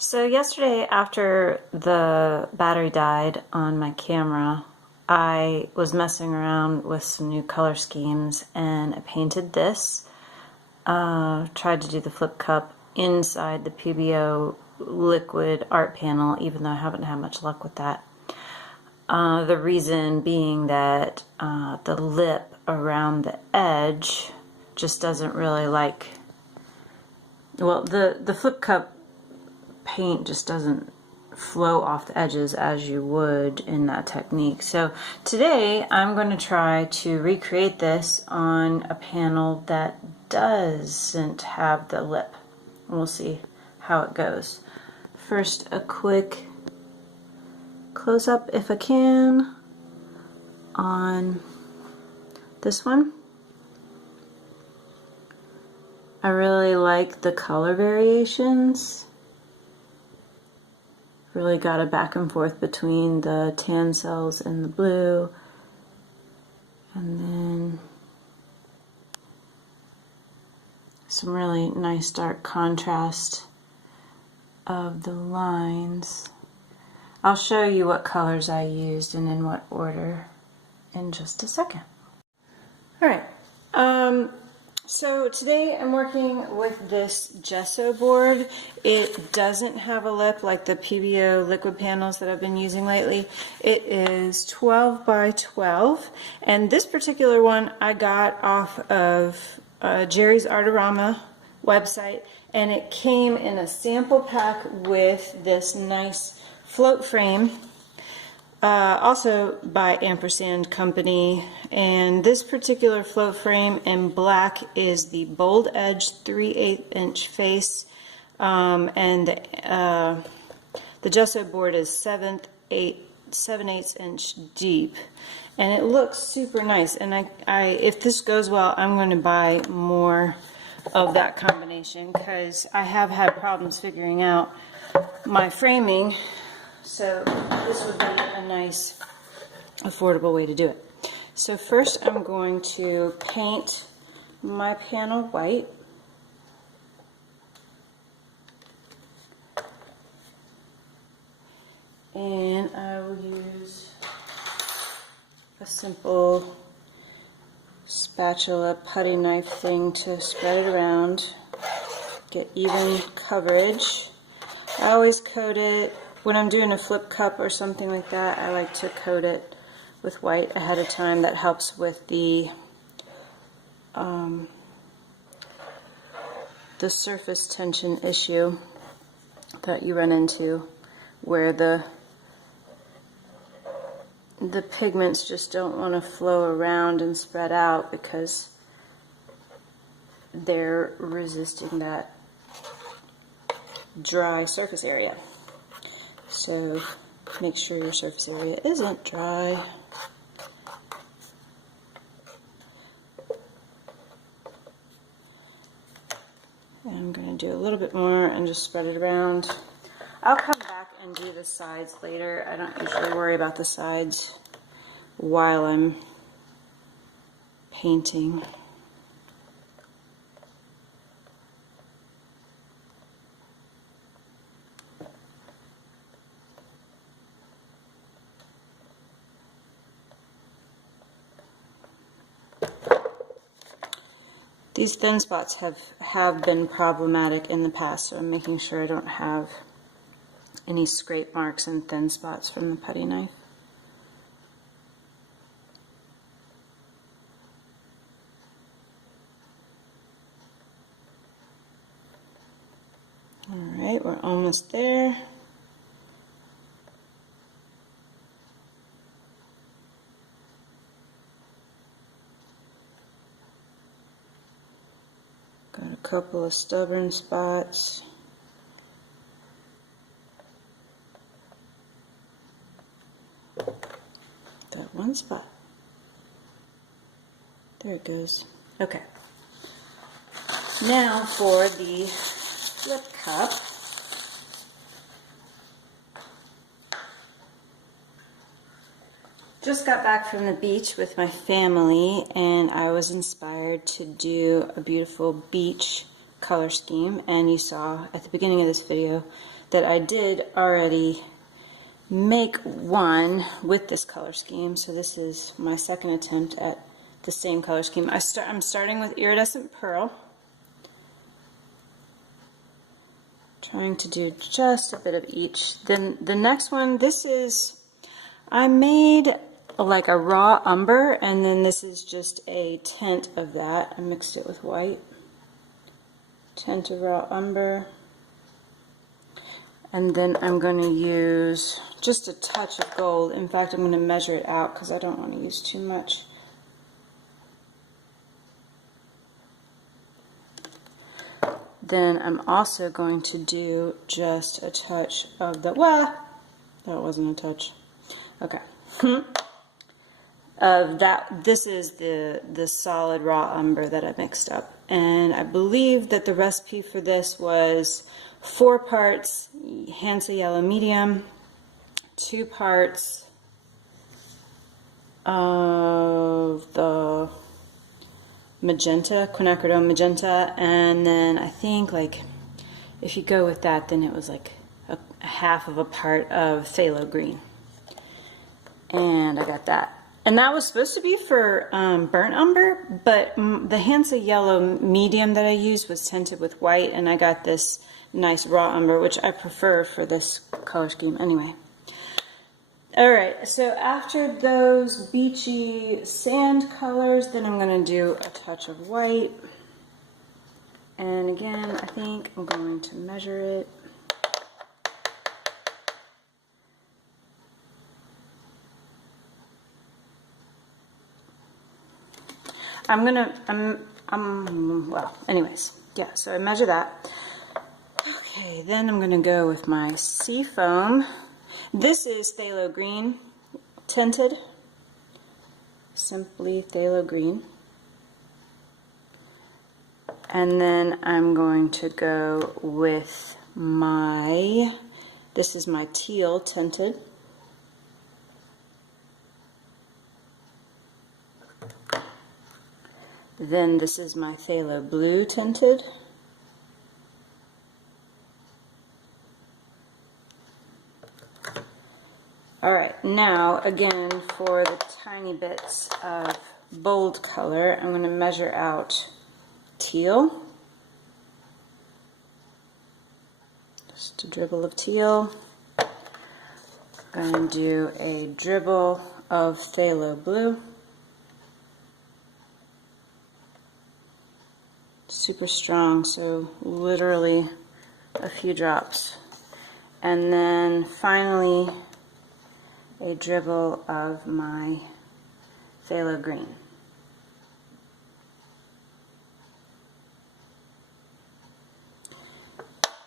So yesterday after the battery died on my camera, I was messing around with some new color schemes and I painted this. Tried to do the flip cup inside the PBO liquid art panel, even though I haven't had much luck with that. The reason being that the lip around the edge just doesn't really like, well, the flip cup paint just doesn't flow off the edges as you would in that technique. So today I'm going to try to recreate this on a panel that doesn't have the lip. We'll see how it goes. First, a quick close-up, if I can, on this one. I really like the color variations. Really got a back and forth between the tan cells and the blue, and then some really nice dark contrast of the lines. I'll show you what colors I used and in what order in just a second. Alright, so today I'm working with this gesso board. It doesn't have a lip like the PBO liquid panels that I've been using lately. It is 12 by 12, and this particular one I got off of Jerry's Artorama website, and it came in a sample pack with this nice float frame. Also by Ampersand Company, and this particular float frame in black is the bold edge 3/8 inch face, and the gesso board is 7/8 inch deep, and it looks super nice. And if this goes well, I'm going to buy more of that combination because I have had problems figuring out my framing. So this would be a nice, affordable way to do it. So first I'm going to paint my panel white. And I will use a simple spatula putty knife thing to spread it around, get even coverage. I always coat it. When I'm doing a flip cup or something like that, I like to coat it with white ahead of time. That helps with the surface tension issue that you run into, where the pigments just don't want to flow around and spread out because they're resisting that dry surface area. So make sure your surface area isn't dry. And I'm going to do a little bit more and just spread it around. I'll come back and do the sides later. I don't usually worry about the sides while I'm painting. These thin spots have been problematic in the past, so I'm making sure I don't have any scrape marks and thin spots from the putty knife. Alright, we're almost there. Got a couple of stubborn spots. That one spot. There it goes. Okay. Now for the flip cup. Just got back from the beach with my family, and I was inspired to do a beautiful beach color scheme, and you saw at the beginning of this video that I did already make one with this color scheme, so this is my second attempt at the same color scheme. I'm starting with iridescent pearl, trying to do just a bit of each. Then the next one, I made like a raw umber, and then this is just a tint of that. I mixed it with white. Tint of raw umber. And then I'm going to use just a touch of gold. In fact, I'm going to measure it out because I don't want to use too much. Then I'm also going to do just a touch of the, well, that wasn't a touch. Okay. This is the solid raw umber that I mixed up. And I believe that the recipe for this was 4 parts Hansa Yellow Medium, 2 parts of the magenta, quinacridone magenta, and then I think like if you go with that, then it was like a half of a part of phthalo green. And I got that. And that was supposed to be for burnt umber, but the Hansa Yellow Medium that I used was tinted with white, and I got this nice raw umber, which I prefer for this color scheme anyway. Alright, so after those beachy sand colors, then I'm going to do a touch of white. And again, I think I'm going to measure it. Well, anyways, yeah, so I measure that. Okay, then I'm going to go with my sea foam. This is Phthalo Green tinted, simply Phthalo Green. And then I'm going to go with this is my Teal tinted. Then this is my Pthalo Blue tinted. Alright, now again for the tiny bits of bold color, I'm going to measure out teal. Just a dribble of teal. I'm going to do a dribble of Phthalo Blue. Super strong, so literally a few drops. And then finally a dribble of my Phthalo Green.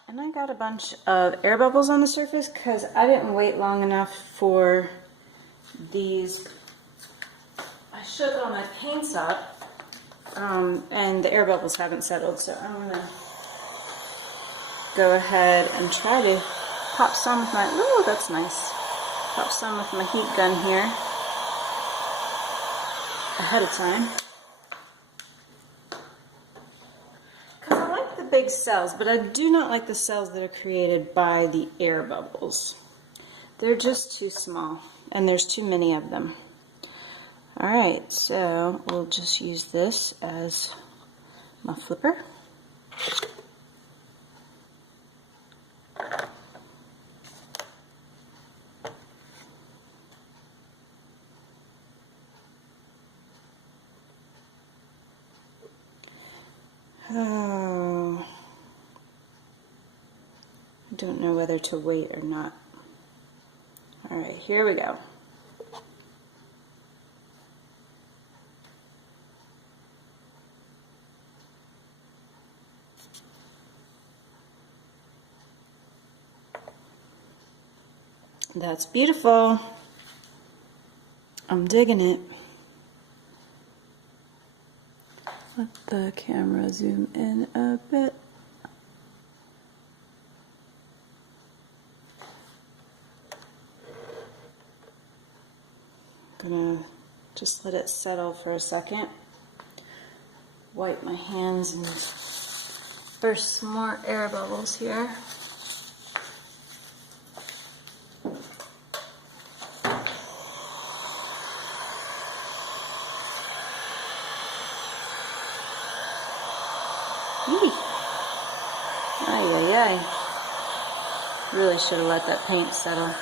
And I got a bunch of air bubbles on the surface because I didn't wait long enough for these. I shook all my paints up and the air bubbles haven't settled, so I'm going to go ahead and try to pop some with my, ooh, that's nice. Pop some with my heat gun here ahead of time. Because I like the big cells, but I do not like the cells that are created by the air bubbles. They're just too small, and there's too many of them. Alright, so we'll just use this as my flipper. Oh, I don't know whether to wait or not. Alright, here we go. That's beautiful. I'm digging it. Let the camera zoom in a bit. I'm gonna just let it settle for a second. Wipe my hands and There's some more air bubbles here. Ay, ay, ay. Really should have let that paint settle.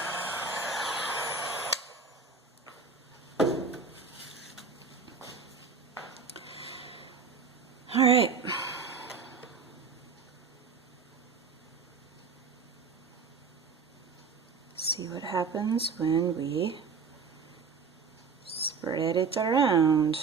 All right. See what happens when we spread it around.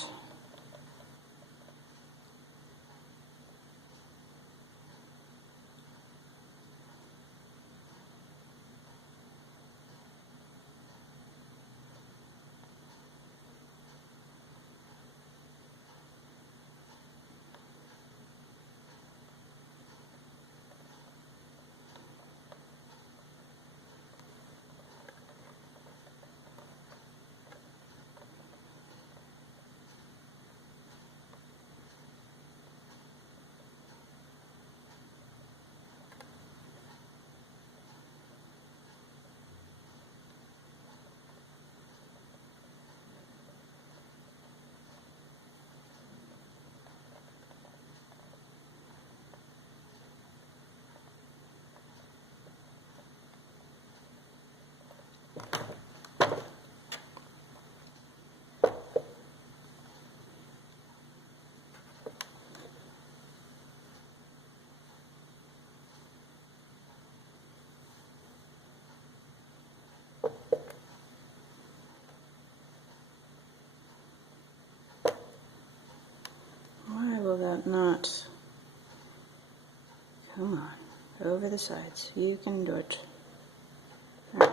Why will that not? Come on, over the sides. You can do it. All right.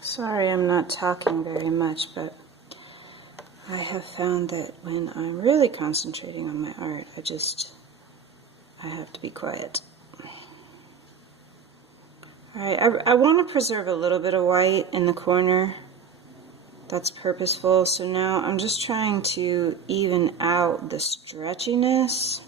Sorry I'm not talking very much, but I have found that when I'm really concentrating on my art, I have to be quiet. Alright, I want to preserve a little bit of white in the corner. That's purposeful. So now I'm just trying to even out the stretchiness.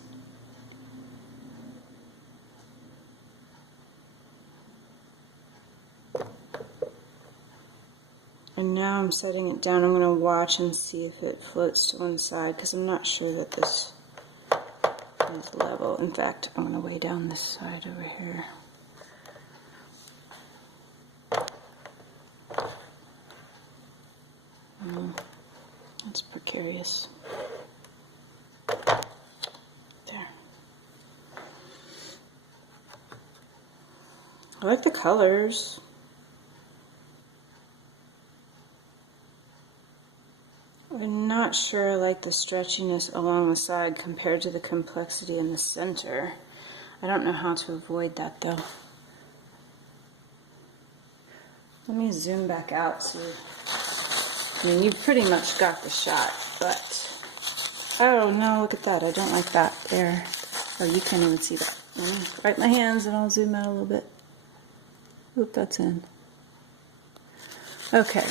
And now I'm setting it down. I'm going to watch and see if it floats to one side, because I'm not sure that this is level. In fact, I'm going to weigh down this side over here. That's precarious. There. I like the colors. I'm not sure I like the stretchiness along the side compared to the complexity in the center. I don't know how to avoid that though. Let me zoom back out so, I mean, you pretty much got the shot, but, oh no, look at that, I don't like that there. Oh, you can't even see that. Let me wipe my hands and I'll zoom out a little bit. Oop, that's in. Okay,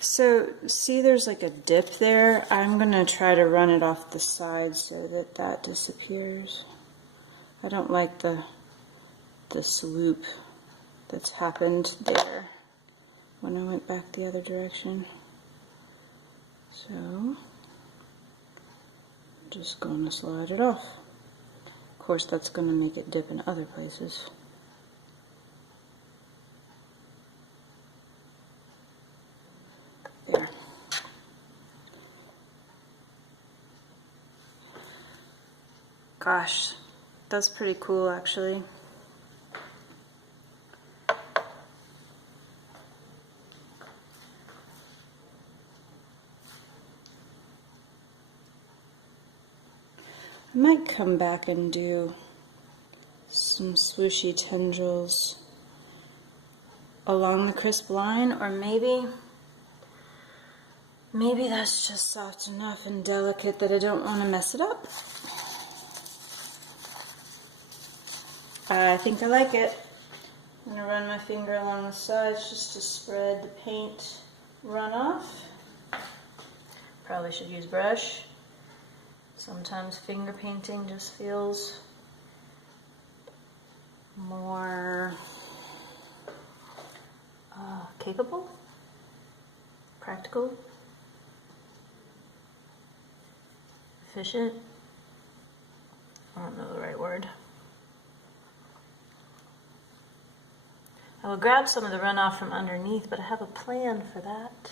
So see there's like a dip there. I'm gonna try to run it off the side so that that disappears. I don't like the swoop that's happened there when I went back the other direction. So I'm just gonna slide it off. Of course that's gonna make it dip in other places. There. Gosh, that's pretty cool actually. I might come back and do some swooshy tendrils along the crisp line, or maybe that's just soft enough and delicate that I don't want to mess it up. I think I like it. I'm going to run my finger along the sides just to spread the paint runoff. Probably should use brush. Sometimes finger painting just feels more capable, practical, efficient. I don't know the right word. I will grab some of the runoff from underneath, but I have a plan for that.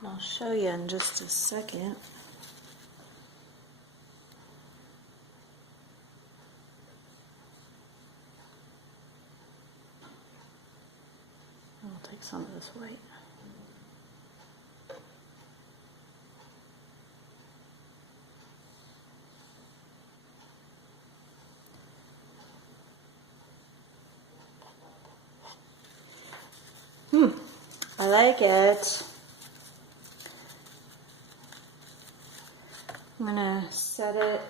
And I'll show you in just a second. I'll take some of this white. I like it. I'm gonna set it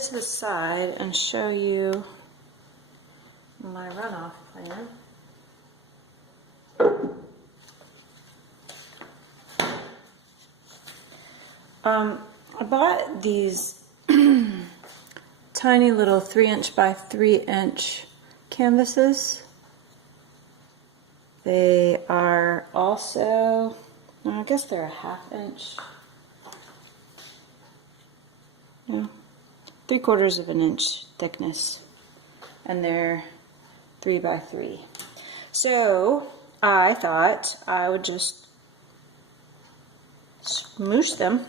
to the side and show you my runoff plan. I bought these tiny little 3" by 3" canvases. They are also, I guess they're a 1/2 inch. No, 3/4 of an inch thickness, and they're 3 by 3. So I thought I would just smoosh them,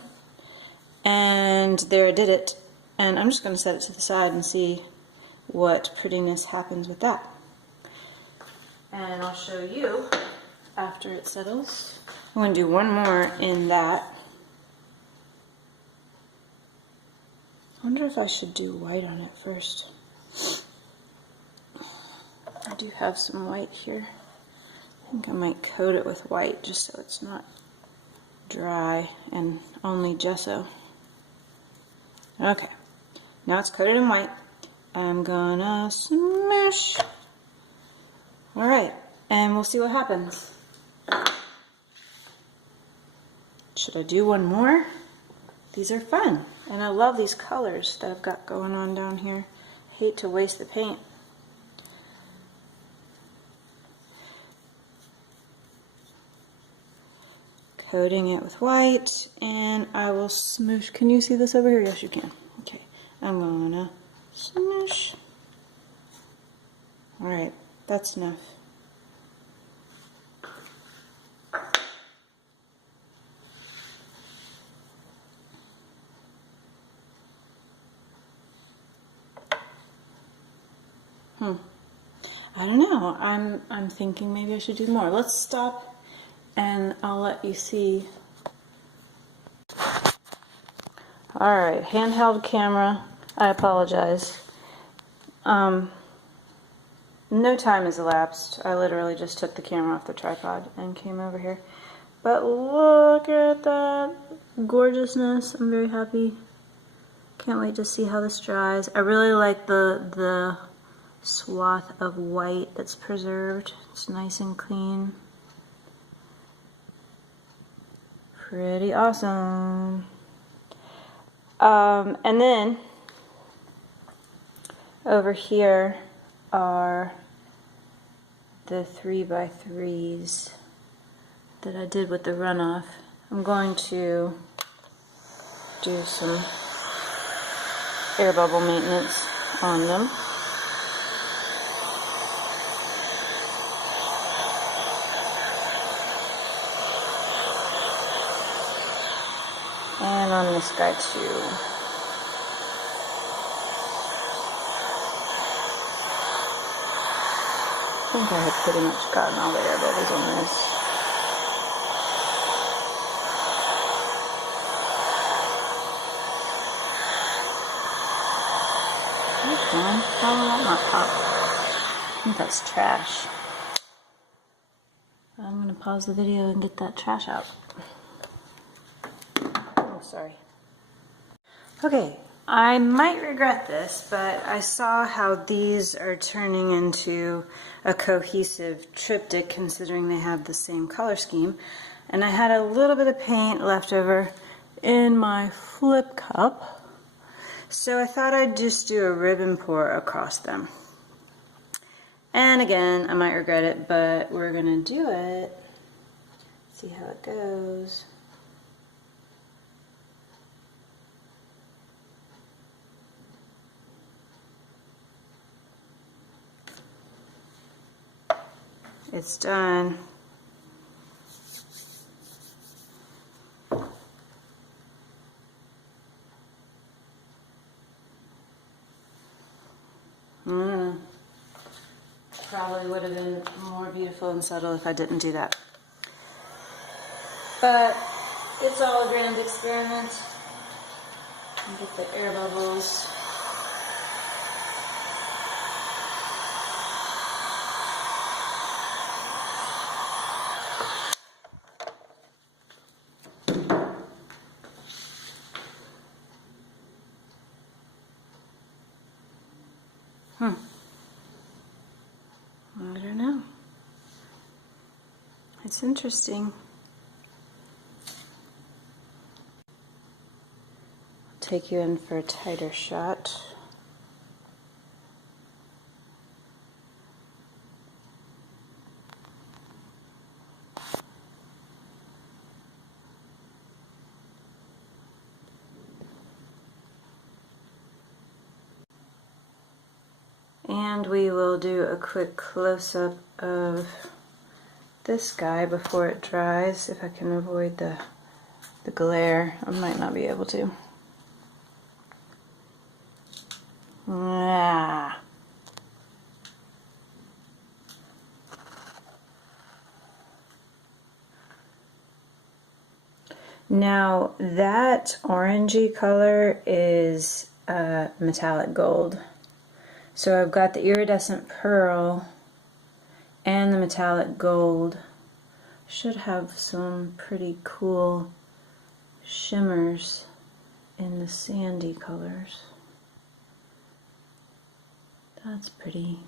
and there I did it. And I'm just going to set it to the side and see what prettiness happens with that. And I'll show you after it settles. I'm going to do one more in that. I wonder if I should do white on it first. I do have some white here. I think I might coat it with white just so it's not dry and only gesso. Okay, now it's coated in white. I'm gonna smash. Alright, and we'll see what happens. Should I do one more? These are fun, and I love these colors that I've got going on down here. I hate to waste the paint. Coating it with white, and I will smoosh. Can you see this over here? Yes, you can. Okay, I'm gonna smoosh. Alright, that's enough. I don't know. I'm thinking maybe I should do more. Let's stop and I'll let you see. Alright, handheld camera. I apologize. No time has elapsed. I literally just took the camera off the tripod and came over here. But look at that gorgeousness. I'm very happy. Can't wait to see how this dries. I really like the swath of white that's preserved. It's nice and clean. Pretty awesome. And then over here are the 3x3s that I did with the runoff. I'm going to do some air bubble maintenance on them. And on this guy too. I think I have pretty much gotten all the air bubbles on this. That's done. How will that not pop? I think that's trash. I'm going to pause the video and get that trash out. Oh, sorry. Okay, I might regret this, but I saw how these are turning into a cohesive triptych considering they have the same color scheme. And I had a little bit of paint left over in my flip cup, so I thought I'd just do a ribbon pour across them. And again, I might regret it, but we're gonna do it. See how it goes. It's done. Probably would have been more beautiful and subtle if I didn't do that. But it's all a grand experiment. And get the air bubbles. I don't know. It's interesting. I'll take you in for a tighter shot. And we will do a quick close-up of this guy before it dries, if I can avoid the glare. I might not be able to. Ah. Now that orangey color is metallic gold. So I've got the iridescent pearl and the metallic gold. Should have some pretty cool shimmers in the sandy colors. That's pretty.